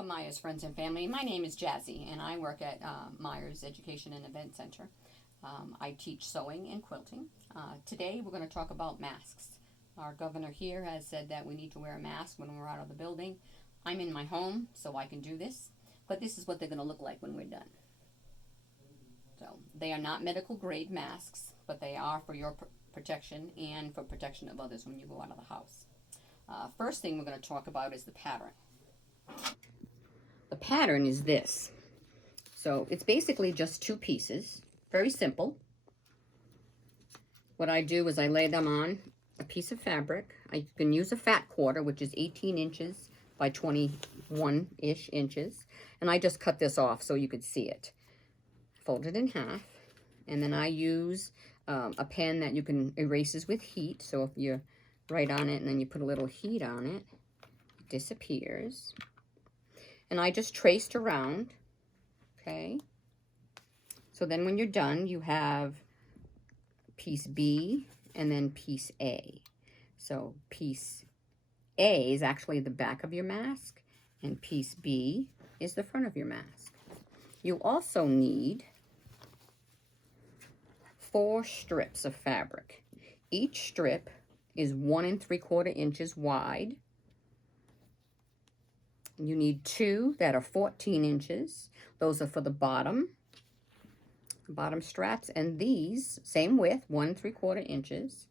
Welcome, Myers friends and family. My name is Jazzy, and I work at Myers Education and Event Center. I teach sewing and quilting. Today, we're going to talk about masks. Our governor here has said that we need to wear a mask when we're out of the building. I'm in my home, so I can do this, but this is what they're going to look like when we're done. So, they are not medical grade masks, but they are for your protection and for protection of others when you go out of the house. First thing we're going to talk about is the pattern. The pattern is this. So it's basically just two pieces. Very simple. What I do is I lay them on a piece of fabric. I can use a fat quarter, which is 18 inches by 21-ish inches. And I just cut this off so you could see it. Fold it in half. And then I use a pen that you can erases with heat. So if you write on it and then you put a little heat on it, it disappears. And I just traced around, okay? So then when you're done, you have piece B and then piece A. So piece A is actually the back of your mask, and piece B is the front of your mask. You also need 4 strips of fabric. Each strip is 1 3/4 inches wide. You need 2 that are 14 inches. Those are for the bottom straps. And these, same width, 1 3/4 inches.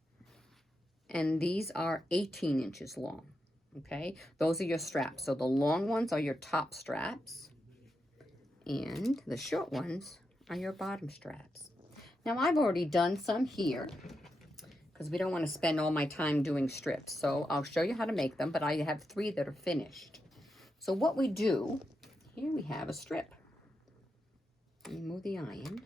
And these are 18 inches long, okay? Those are your straps. So the long ones are your top straps. And the short ones are your bottom straps. Now, I've already done some here, because we don't want to spend all my time doing strips. So I'll show you how to make them, but I have 3 that are finished. So what we do, here we have a strip. Let me move the iron.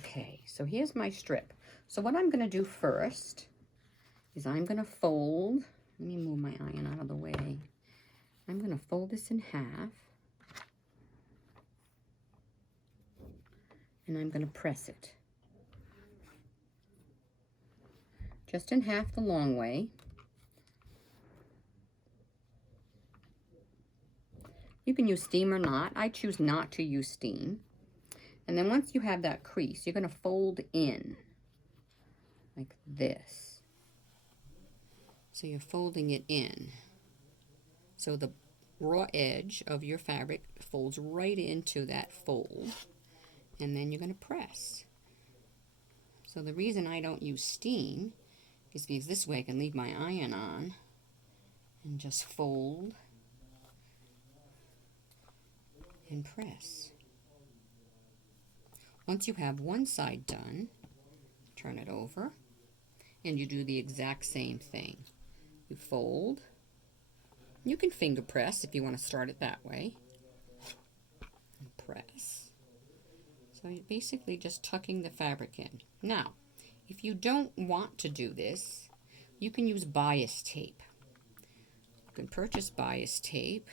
Okay, so here's my strip. So what I'm going to do first is I'm going to fold, let me move my iron out of the way. I'm going to fold this in half. And I'm going to press it. Just in half the long way. You can use steam or not. I choose not to use steam. And then once you have that crease, you're going to fold in like this. So you're folding it in. So the raw edge of your fabric folds right into that fold. And then you're going to press. So the reason I don't use steam is because this way I can leave my iron on and just fold and press. Once you have one side done, turn it over, and you do the exact same thing. You fold. You can finger press if you want to start it that way. And press. So you're basically just tucking the fabric in. Now, if you don't want to do this, you can use bias tape. You can purchase bias tape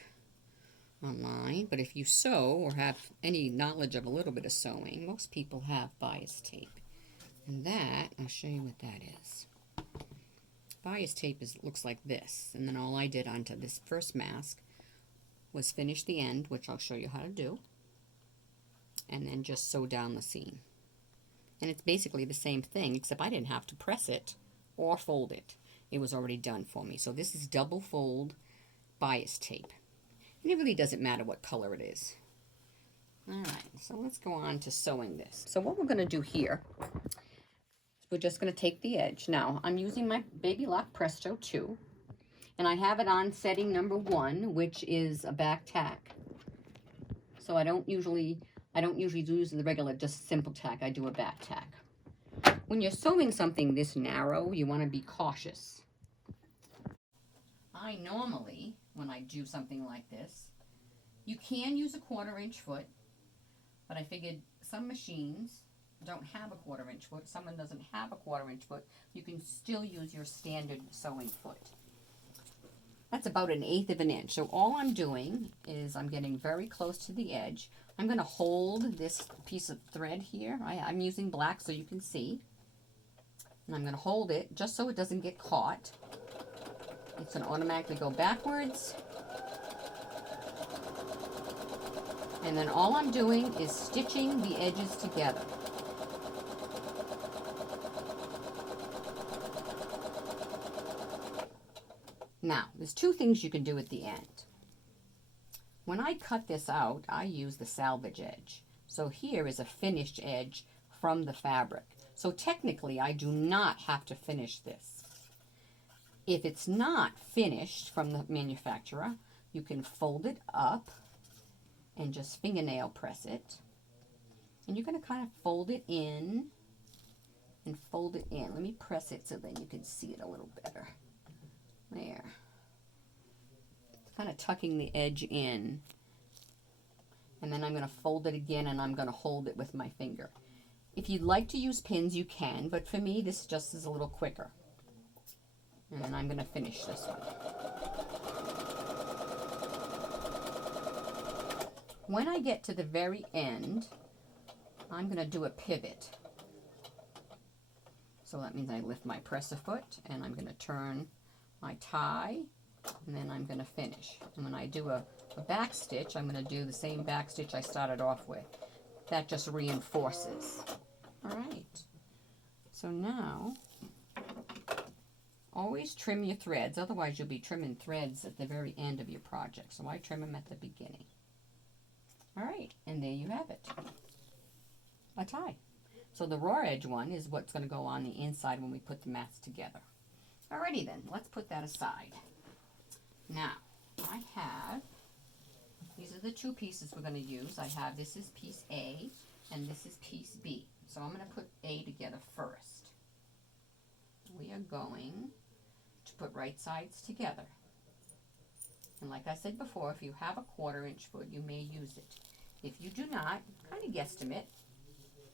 online, but if you sew or have any knowledge of a little bit of sewing, most people have bias tape. And that, I'll show you what that is. Bias tape looks like this, and then all I did onto this first mask was finish the end, which I'll show you how to do, and then just sew down the seam. And it's basically the same thing, except I didn't have to press it or fold it. It was already done for me. So this is double fold bias tape. And it really doesn't matter what color it is. Alright, so let's go on to sewing this. So what we're going to do here is we're just going to take the edge. Now, I'm using my Baby Lock Presto 2. And I have it on setting number 1, which is a back tack. So I don't usually use the regular, just simple tack. I do a back tack. When you're sewing something this narrow, you want to be cautious. I normally, when I do something like this, you can use a 1/4 inch foot, but I figured some machines don't have a 1/4 inch foot. Someone doesn't have a 1/4 inch foot. You can still use your standard sewing foot. That's about 1/8 of an inch. So all I'm doing is I'm getting very close to the edge. I'm going to hold this piece of thread here. I'm using black so you can see. And I'm going to hold it just so it doesn't get caught. It's going to automatically go backwards And then all I'm doing is stitching the edges together. Now, there's two things you can do at the end. When I cut this out, I use the salvage edge. So here is a finished edge from the fabric. So technically, I do not have to finish this. If it's not finished from the manufacturer, you can fold it up and just fingernail press it. And you're going to kind of fold it in and fold it in. Let me press it so then you can see it a little better. There. It's kind of tucking the edge in. And then I'm going to fold it again and I'm going to hold it with my finger. If you'd like to use pins, you can, but for me, this just is a little quicker. And then I'm going to finish this one. When I get to the very end, I'm going to do a pivot. So that means I lift my presser foot and I'm going to turn my tie and then I'm going to finish. And when I do a back stitch, I'm going to do the same back stitch I started off with. That just reinforces. All right. So now, always trim your threads. Otherwise, you'll be trimming threads at the very end of your project. So I trim them at the beginning. All right. And there you have it. A tie. So the raw edge one is what's going to go on the inside when we put the mats together. Alrighty then, let's put that aside. Now, I have, these are the two pieces we're going to use. I have, this is piece A, and this is piece B. So I'm going to put A together first. We are going to put right sides together. And like I said before, if you have a 1/4 inch foot, you may use it. If you do not, kind of guesstimate.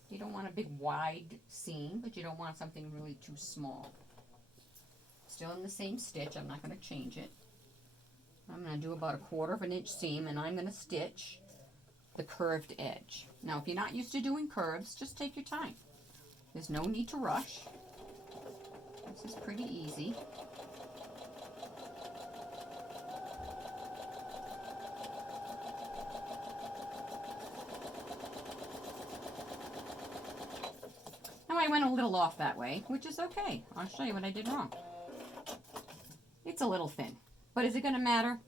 You don't want a big wide seam, but you don't want something really too small. Still in the same stitch, I'm not going to change it. I'm going to do about a 1/4 inch seam and I'm going to stitch the curved edge. Now if you're not used to doing curves, just take your time. There's no need to rush. This is pretty easy. Now I went a little off that way, which is okay. I'll show you what I did wrong. It's a little thin, but is it going to matter?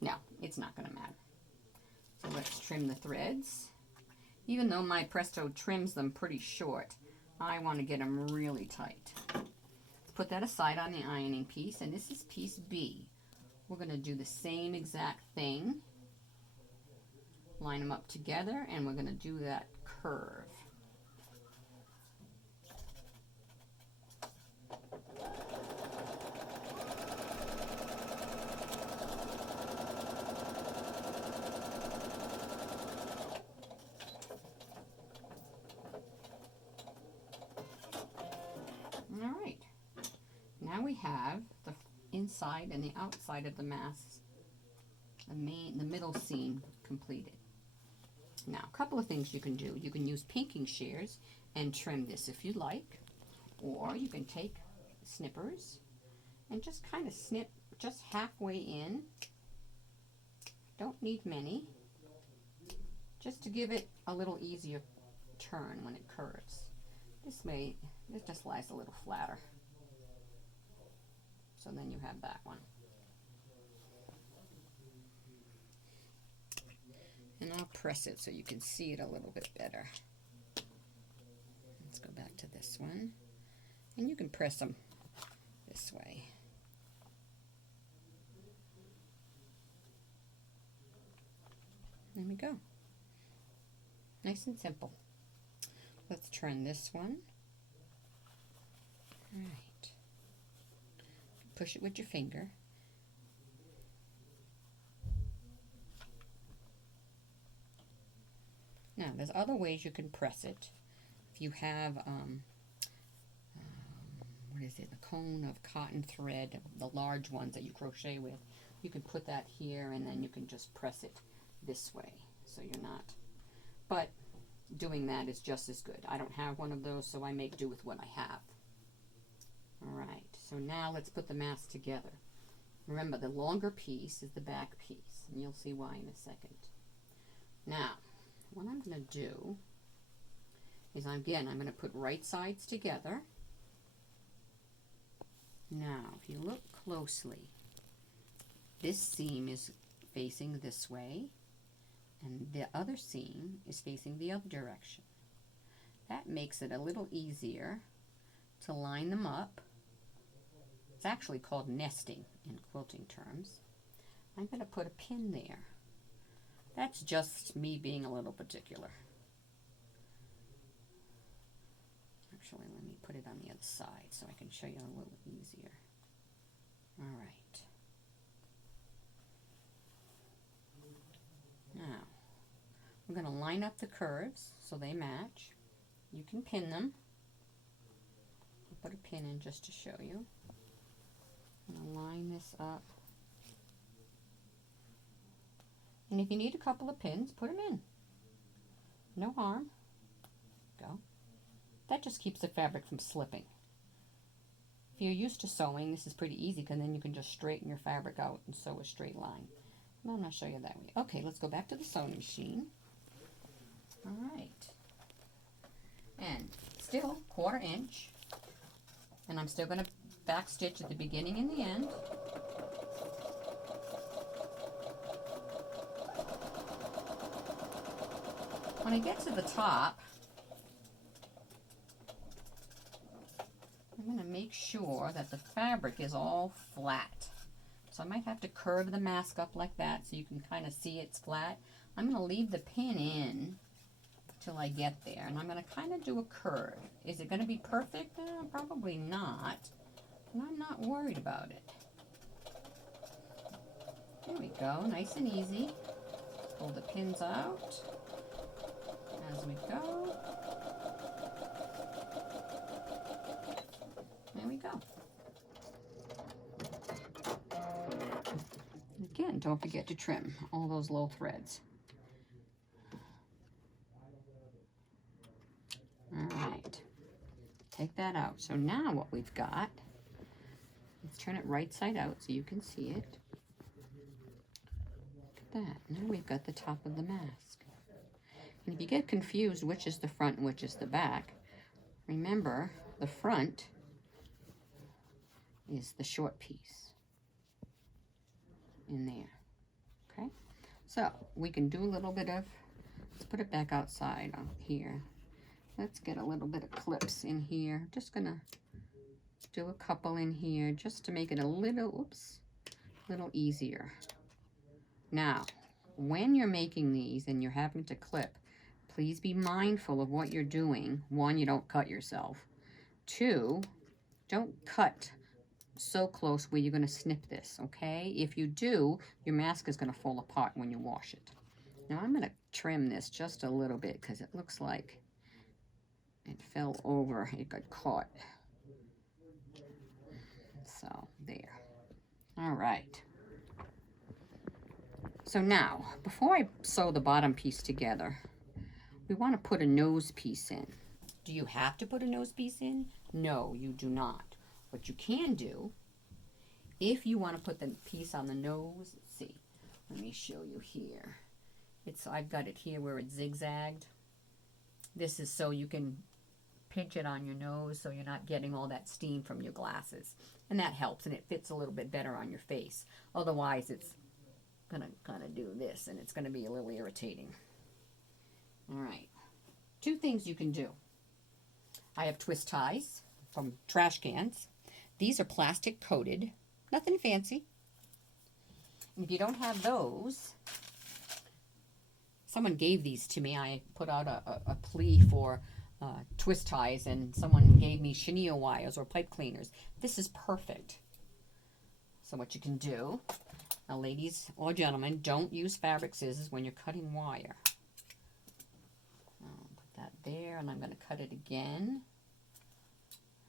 No, it's not going to matter. So let's trim the threads. Even though my Presto trims them pretty short, I want to get them really tight. Let's put that aside on the ironing piece, and this is piece B. We're going to do the same exact thing. Line them up together, and we're going to do that curve. Alright, now we have the inside and the outside of the mask, the middle seam completed. Now, a couple of things you can do. You can use pinking shears and trim this if you like, or you can take snippers and just kind of snip just halfway in. Don't need many, just to give it a little easier turn when it curves. This way, it just lies a little flatter. So then you have that one. And I'll press it so you can see it a little bit better. Let's go back to this one. And you can press them this way. There we go. Nice and simple. Let's turn this one. All right. Push it with your finger. Now, there's other ways you can press it. If you have, what is it, a cone of cotton thread, the large ones that you crochet with, you can put that here and then you can just press it this way. So you're not, but doing that is just as good. I don't have one of those, so I make do with what I have. All right, so now let's put the mask together. Remember, the longer piece is the back piece, and you'll see why in a second. Now, what I'm going to do is, again, I'm going to put right sides together. Now, if you look closely, this seam is facing this way, and the other seam is facing the other direction. That makes it a little easier to line them up. It's actually called nesting in quilting terms. I'm going to put a pin there. That's just me being a little particular. Actually, let me put it on the other side so I can show you a little easier. All right. Now, we're going to line up the curves so they match. You can pin them. I'll put a pin in just to show you. I'm going to line this up. And if you need a couple of pins, put them in. No harm. Go. That just keeps the fabric from slipping. If you're used to sewing, this is pretty easy, because then you can just straighten your fabric out and sew a straight line. But I'm going to show you that way. Okay, let's go back to the sewing machine. All right. And still 1/4 inch. And I'm still going to back stitch at the beginning and the end. When I get to the top, I'm going to make sure that the fabric is all flat. So I might have to curve the mask up like that so you can kind of see it's flat. I'm going to leave the pin in till I get there, and I'm going to kind of do a curve. Is it going to be perfect? Probably not, but I'm not worried about it. There we go, nice and easy. Pull the pins out as we go. There we go. Again, don't forget to trim all those low threads. All right, take that out. So now what we've got, let's turn it right side out so you can see it. Look at that. Now we've got the top of the mask. And if you get confused which is the front and which is the back, remember the front is the short piece in there. Okay, so we can do a little bit of, let's put it back outside on here. Let's get a little bit of clips in here. Just gonna do a couple in here just to make it a little, oops, little easier. Now, when you're making these and you're having to clip, please be mindful of what you're doing. 1, you don't cut yourself. 2, don't cut so close where you're gonna snip this, okay? If you do, your mask is gonna fall apart when you wash it. Now I'm gonna trim this just a little bit because it looks like it fell over, it got caught. So, there. All right. So now, before I sew the bottom piece together, we want to put a nose piece in. Do you have to put a nose piece in? No, you do not. What you can do, if you want to put the piece on the nose, let's see, let me show you here. I've got it here where it's zigzagged. This is so you can pinch it on your nose so you're not getting all that steam from your glasses. And that helps, and it fits a little bit better on your face. Otherwise, it's going to kind of do this, and it's going to be a little irritating. All right. 2 things you can do. I have twist ties from trash cans. These are plastic coated, nothing fancy. And if you don't have those, someone gave these to me. I put out a plea for twist ties, and someone gave me chenille wires or pipe cleaners. This is perfect. So what you can do, now ladies or gentlemen, don't use fabric scissors when you're cutting wire. I'll put that there, and I'm going to cut it again.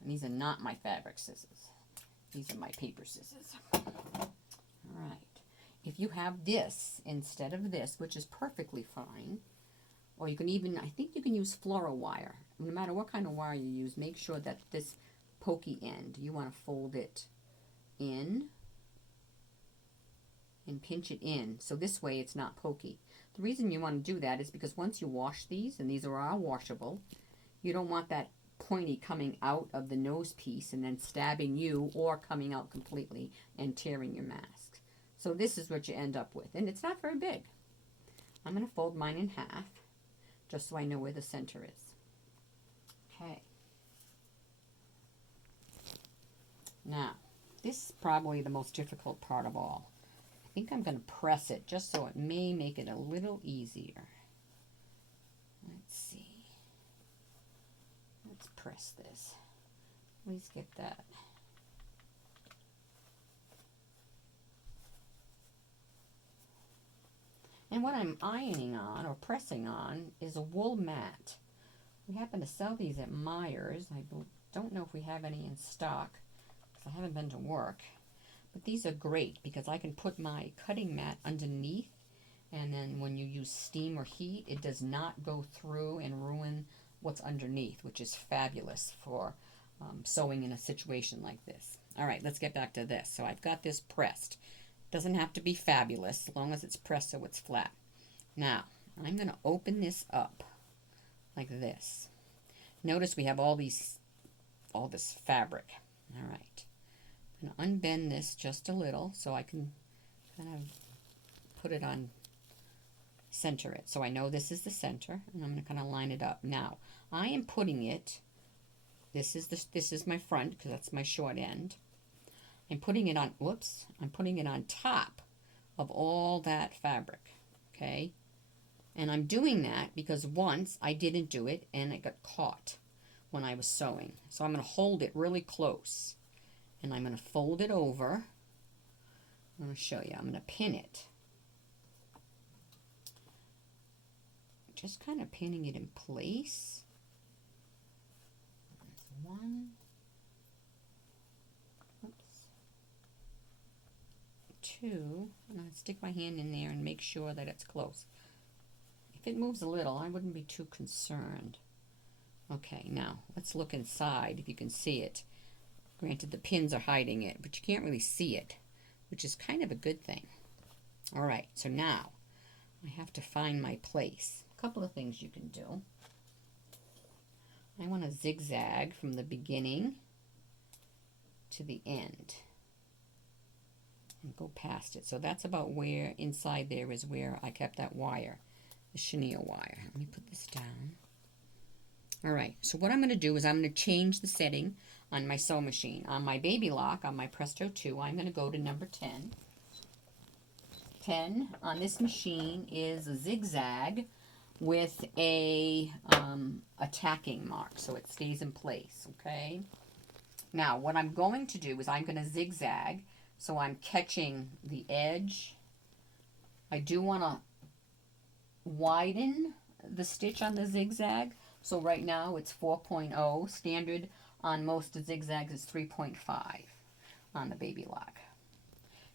And these are not my fabric scissors. These are my paper scissors. All right. If you have this instead of this, which is perfectly fine, or you can even, I think you can use floral wire. No matter what kind of wire you use, make sure that this pokey end, you want to fold it in and pinch it in, so this way it's not pokey. The reason you want to do that is because once you wash these, and these are all washable, you don't want that pointy coming out of the nose piece and then stabbing you or coming out completely and tearing your mask. So this is what you end up with, and it's not very big. I'm going to fold mine in half just so I know where the center is. Okay. Now, this is probably the most difficult part of all. I think I'm going to press it just so it may make it a little easier. Let's see. Let's press this. Please get that. And what I'm ironing on or pressing on is a wool mat. We happen to sell these at Myers. I don't know if we have any in stock because I haven't been to work. But these are great because I can put my cutting mat underneath, and then when you use steam or heat, it does not go through and ruin what's underneath, which is fabulous for sewing in a situation like this. All right, let's get back to this. So I've got this pressed. Doesn't have to be fabulous as long as it's pressed so it's flat. Now, I'm going to open this up like this. Notice we have all this fabric. All right. I'm going to unbend this just a little so I can kind of put it on, center it. So I know this is the center, and I'm going to kind of line it up. Now, I am putting it, this is my front because that's my short end. I'm putting it on, I'm putting it on top of all that fabric, okay? And I'm doing that because once I didn't do it and it got caught when I was sewing. So I'm going to hold it really close and I'm going to fold it over. I'm going to show you. I'm going to pin it. Just kind of pinning it in place. There's one. Two, and I'll stick my hand in there and make sure that it's close. If it moves a little, I wouldn't be too concerned. Okay, now let's look inside if you can see it. Granted, the pins are hiding it, but you can't really see it, which is kind of a good thing. All right, so now I have to find my place. A couple of things you can do. I want to zigzag from the beginning to the end. And go past it. So that's about where, inside there is where I kept that wire, the chenille wire. Let me put this down. All right, so what I'm going to do is I'm going to change the setting on my sewing machine. On my baby lock, on my Presto 2, I'm going to go to number 10. 10 on this machine is a zigzag with a tacking mark, so it stays in place, okay? Now, what I'm going to do is I'm going to zigzag. So I'm catching the edge. I do want to widen the stitch on the zigzag. So right now it's 4.0. Standard on most zigzags is 3.5 on the baby lock.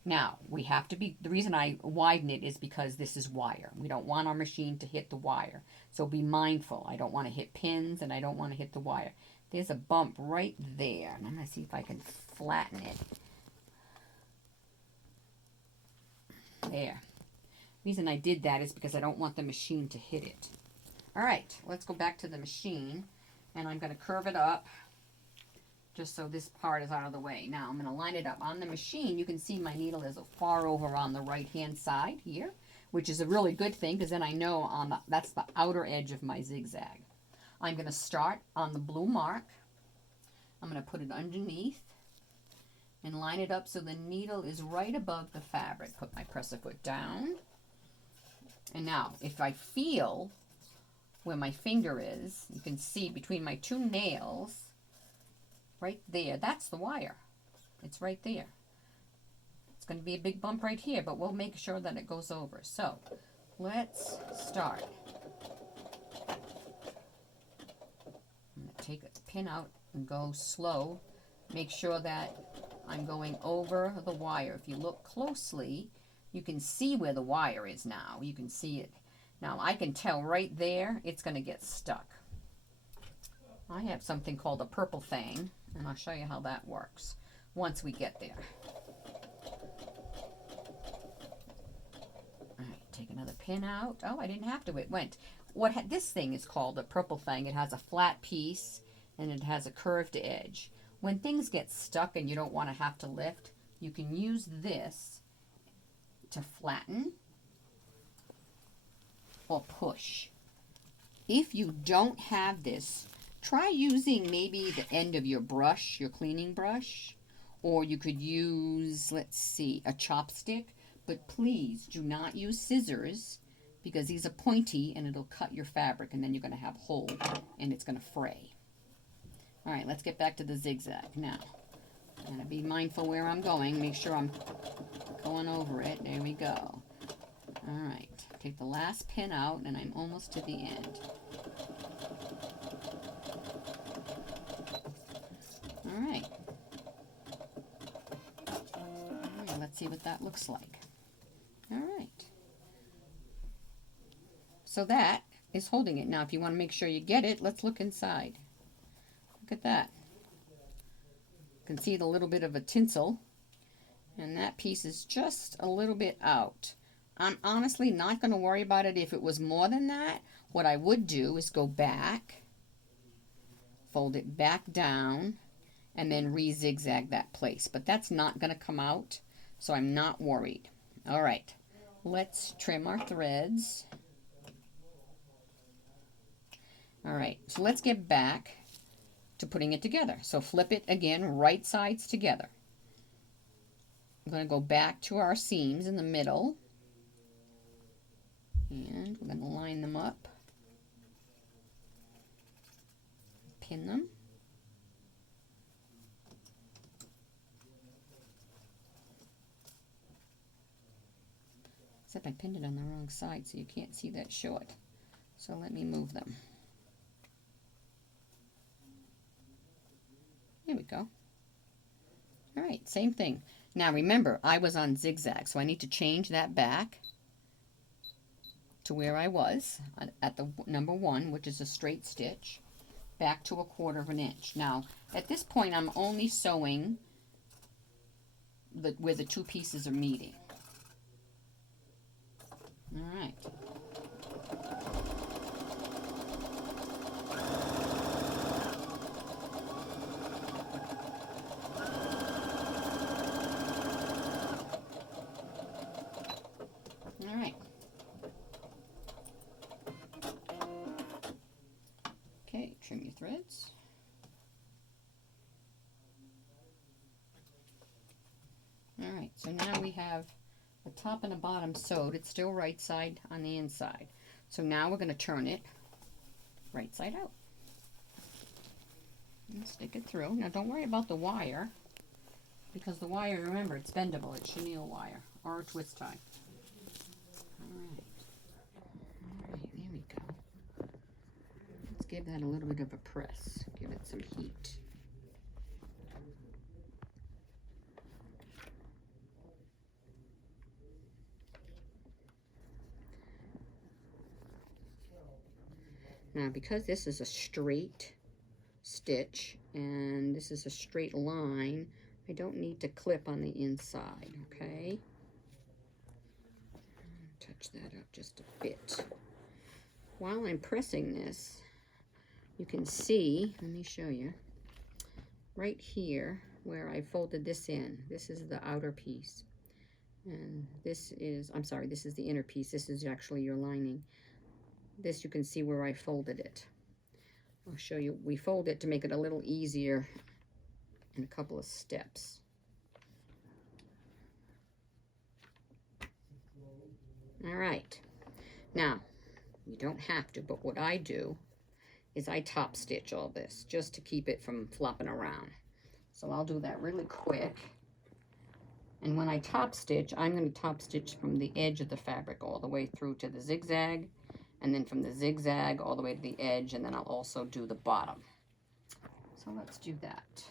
Now, we have to be, the reason I widen it is because this is wire. We don't want our machine to hit the wire. So be mindful. I don't want to hit pins and I don't want to hit the wire. There's a bump right there. And I'm going to see if I can flatten it. There. The reason I did that is because I don't want the machine to hit it. All right, let's go back to the machine, and I'm going to curve it up just so this part is out of the way. Now I'm going to line it up. On the machine, you can see my needle is far over on the right-hand side here, which is a really good thing because then I know that's the outer edge of my zigzag. I'm going to start on the blue mark. I'm going to put it underneath and line it up so the needle is right above the fabric. Put my presser foot down. And now, if I feel where my finger is, you can see between my two nails, right there, that's the wire. It's right there. It's going to be a big bump right here, but we'll make sure that it goes over. So, let's start. I'm going to take a pin out and go slow. Make sure that I'm going over the wire. If you look closely, you can see where the wire is now. You can see it. Now, I can tell right there it's going to get stuck. I have something called a purple thing, and I'll show you how that works once we get there. take another pin out. Oh, I didn't have to. It went. This thing is called a purple thing. It has a flat piece and it has a curved edge. When things get stuck and you don't want to have to lift, you can use this to flatten or push. If you don't have this, try using maybe the end of your brush, your cleaning brush, or you could use, let's see, a chopstick, but please do not use scissors because these are pointy and it'll cut your fabric and then you're going to have a hole and it's going to fray. All right, let's get back to the zigzag now. I'm going to be mindful where I'm going, make sure I'm going over it. There we go. All right, take the last pin out and I'm almost to the end. All right. Let's see what that looks like. All right. So that is holding it. Now, if you want to make sure you get it, let's look inside. Look at that. You can see the little bit of a tinsel, and that piece is just a little bit out. I'm honestly not going to worry about it if it was more than that. What I would do is go back, fold it back down, and then re-zigzag that place. But that's not going to come out, so I'm not worried. All right, let's trim our threads. All right, so let's get back to putting it together. So flip it again, right sides together. I'm going to go back to our seams in the middle, and we're going to line them up, pin them. Except I pinned it on the wrong side, so you can't see that short. So let me move them. There we go. All right, same thing. Now remember, I was on zigzag, so I need to change that back to where I was at the number 1, which is a straight stitch, back to 1/4 inch. Now, at this point, I'm only sewing where the two pieces are meeting. All right. All right. Okay, trim your threads. All right, so now we have the top and the bottom sewed. It's still right side on the inside. So now we're going to turn it right side out. And stick it through. Now don't worry about the wire, because the wire, remember, it's bendable. It's chenille wire or twist tie. There we go. Let's give that a little bit of a press. Give it some heat. Now, because this is a straight stitch and this is a straight line, I don't need to clip on the inside, okay? Touch that up just a bit. While I'm pressing this, you can see, let me show you, right here where I folded this in. This is the outer piece. And this is, I'm sorry, this is the inner piece. This is actually your lining. This you can see where I folded it. I'll show you. We fold it to make it a little easier in a couple of steps. All right. Now, you don't have to, but what I do is I top stitch all this just to keep it from flopping around. So I'll do that really quick. And when I top stitch, I'm going to top stitch from the edge of the fabric all the way through to the zigzag, and then from the zigzag all the way to the edge, and then I'll also do the bottom. So let's do that.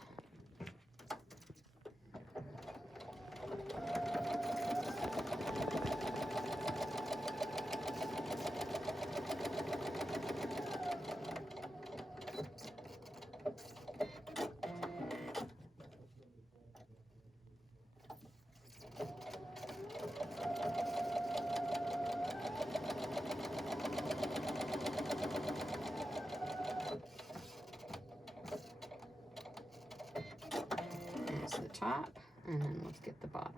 top, and then let's get the bottom.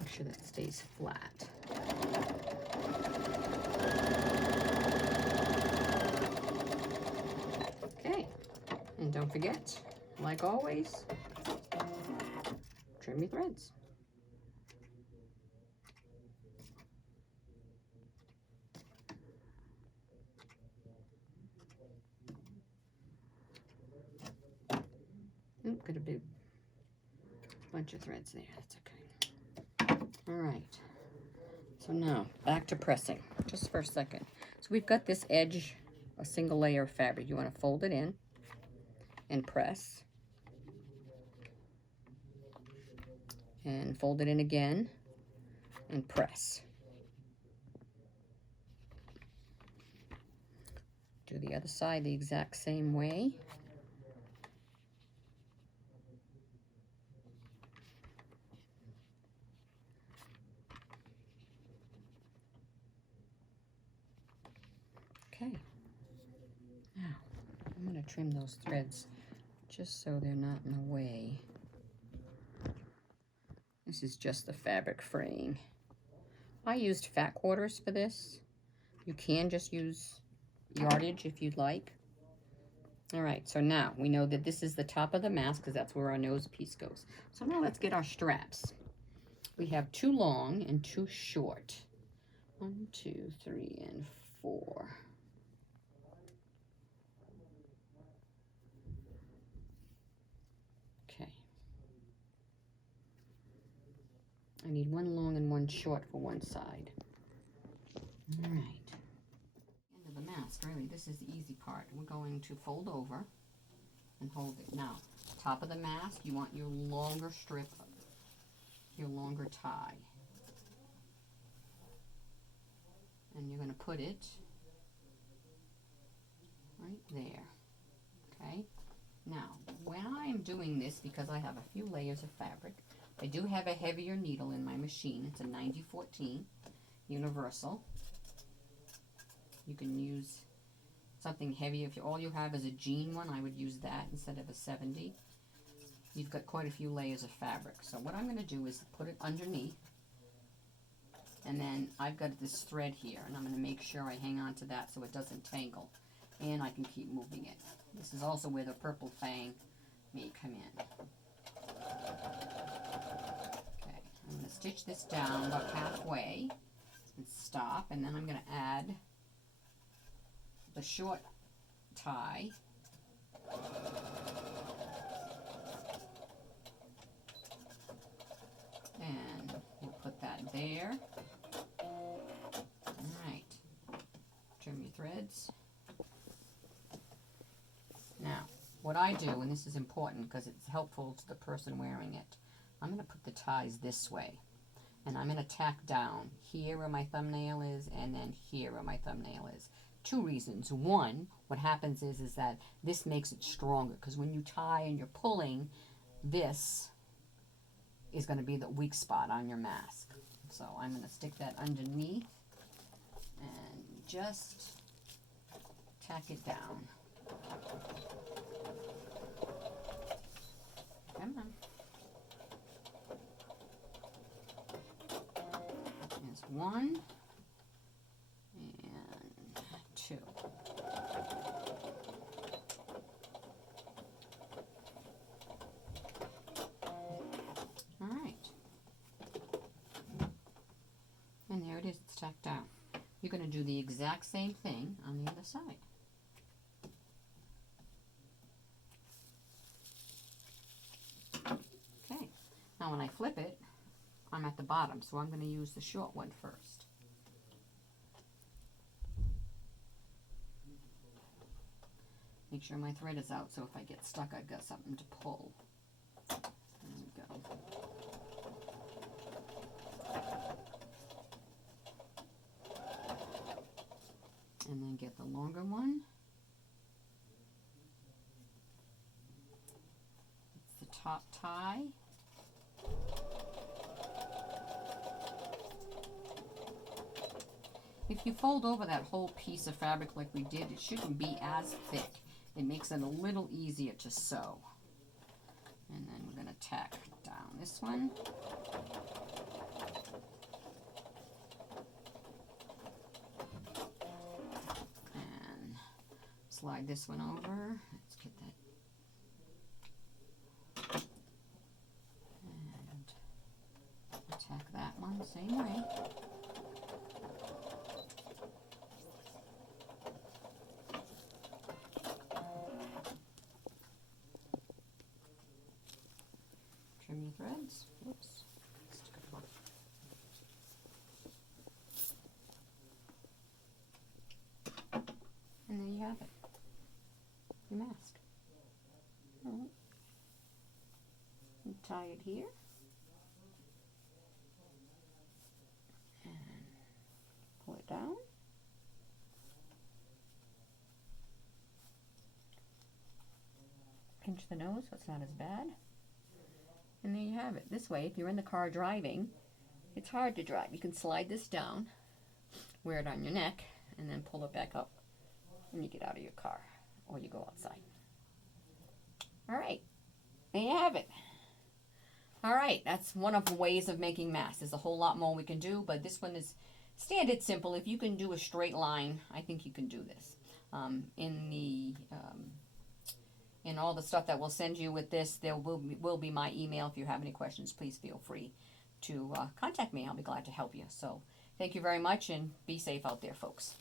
Make sure that stays flat. Okay, and don't forget, like always, trim your threads. Oop, got a big bunch of threads there, that's okay. All right, so now back to pressing, just for a second. So we've got this edge, a single layer of fabric. You want to fold it in and press. And fold it in again and press. Do the other side the exact same way. Okay. Now, I'm going to trim those threads just so they're not in the way. This is just the fabric fraying. I used fat quarters for this. You can just use yardage if you'd like. All right, so now we know that this is the top of the mask because that's where our nose piece goes. So now let's get our straps. We have 2 long and 2 short. 1, 2, 3, and 4. Okay. I need 1 long and 1 short for one side. All right. End of the mask, really, this is the easy part. We're going to fold over and hold it. Now, top of the mask, you want your longer strip, your longer tie. And you're going to put it right there. Okay? Now, when I'm doing this, because I have a few layers of fabric, I do have a heavier needle in my machine. It's a 9014 universal. You can use something heavy. If all you have is a jean one, I would use that instead of a 70. You've got quite a few layers of fabric. So what I'm going to do is put it underneath. And then I've got this thread here, and I'm going to make sure I hang on to that so it doesn't tangle. And I can keep moving it. This is also where the purple fang may come in. Okay, I'm going to stitch this down about halfway and stop, and then I'm going to add the short tie. And we'll put that there. Alright, trim your threads. Now, what I do, and this is important because it's helpful to the person wearing it, I'm going to put the ties this way. And I'm going to tack down here where my thumbnail is, and then here where my thumbnail is. 2 reasons. One, what happens is that this makes it stronger, because when you tie and you're pulling, this is going to be the weak spot on your mask. So I'm going to stick that underneath and just tack it down. Come on. There's 1 and 2. All right. And there it is, it's tacked down. You're going to do the exact same thing on the other side. Okay, now when I flip it, I'm at the bottom, so I'm going to use the short one first. Make sure my thread is out, so if I get stuck, I've got something to pull. There we go. And then get the longer one. It's the top tie. If you fold over that whole piece of fabric like we did, it shouldn't be as thick. It makes it a little easier to sew. And then we're going to tack down this one. And slide this one over. Let's get that. And tack that one the same way. Trim your threads. Whoops. And there you have it. Your mask. All right. And tie it here. And pull it down. Pinch the nose so it's not as bad. And there you have it. This way, if you're in the car driving, it's hard to drive. You can slide this down, wear it on your neck, and then pull it back up when you get out of your car or you go outside. All right, there you have it. All right, that's one of the ways of making masks. There's a whole lot more we can do, but this one is standard simple. If you can do a straight line, I think you can do this. In all the stuff that we'll send you with this, there will be my email. If you have any questions, please feel free to contact me. I'll be glad to help you. So thank you very much, and be safe out there, folks.